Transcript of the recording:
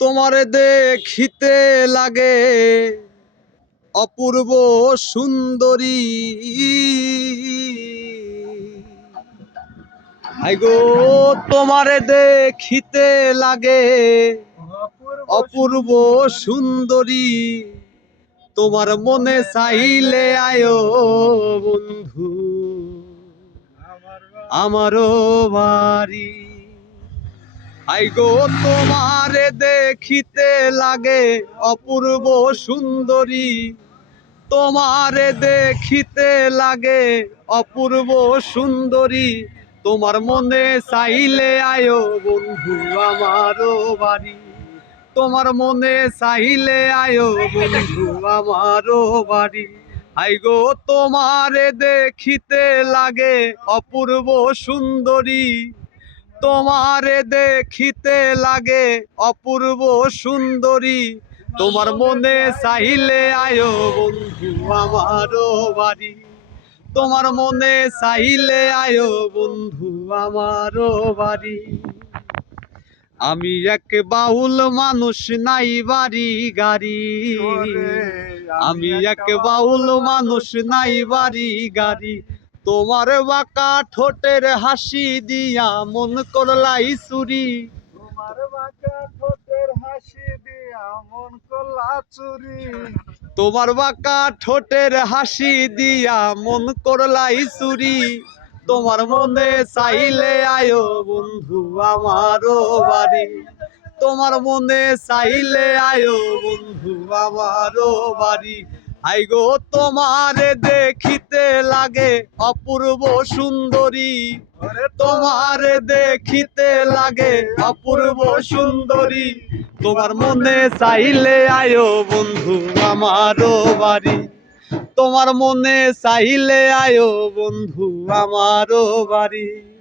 তোমারে দেখিতে লাগে অপূর্ব সুন্দরী। আইগো তোমারে দেখিতে লাগে অপূর্ব সুন্দরী। তোমার মনে চাইলে আয়ো বন্ধু আমারও বাড়ি। আইগো তোমারে দেখিতে লাগে অপূর্ব সুন্দরী। তোমারে দেখিতে লাগে অপূর্ব সুন্দরী। তোমার মনে চাইলে আয়ো বন্ধু আমারও বাড়ি। তোমার মনে চাইলে আয়ো বন্ধু আমারও বাড়ি। আইগো তোমারে দেখিতে লাগে অপূর্ব সুন্দরী। তোমারে দেখিতে লাগে অপূর্ব সুন্দরী। তোমার মনে চাইলে আয়ো বন্ধু আমারও বাড়ি। তোমার মনে চাইলে আয়ো বন্ধু আমারও বাড়ি। আমি এক বাউল মানুষ নাই বাড়ি গাড়ি। আমি এক বাউল মানুষ নাই বাড়ি গাড়ি। তোমার বাঁকা ঠোঁটের হাসি দিয়া মন করলাই চুরি। তোমার বাঁকা ঠোঁটের হাসি দিয়া মন করলা চুরি। তোমার বাঁকা ঠোঁটের হাসি দিয়া মন করলাই চুরি। তোমার মনে চাইলে আয়ো বন্ধু আমারও বাড়ি। তোমার মনে চাইলে আয়ো বন্ধু আমারও বাড়ি। আইগো তোমারে দেখিতে লাগে অপূর্ব সুন্দরী। তোমারে দেখিতে লাগে অপূর্ব সুন্দরী। তোমার মনে চাইলে আয়ো বন্ধু আমারও বাড়ি। তোমার মনে চাইলে আয়ো বন্ধু আমারও বাড়ি।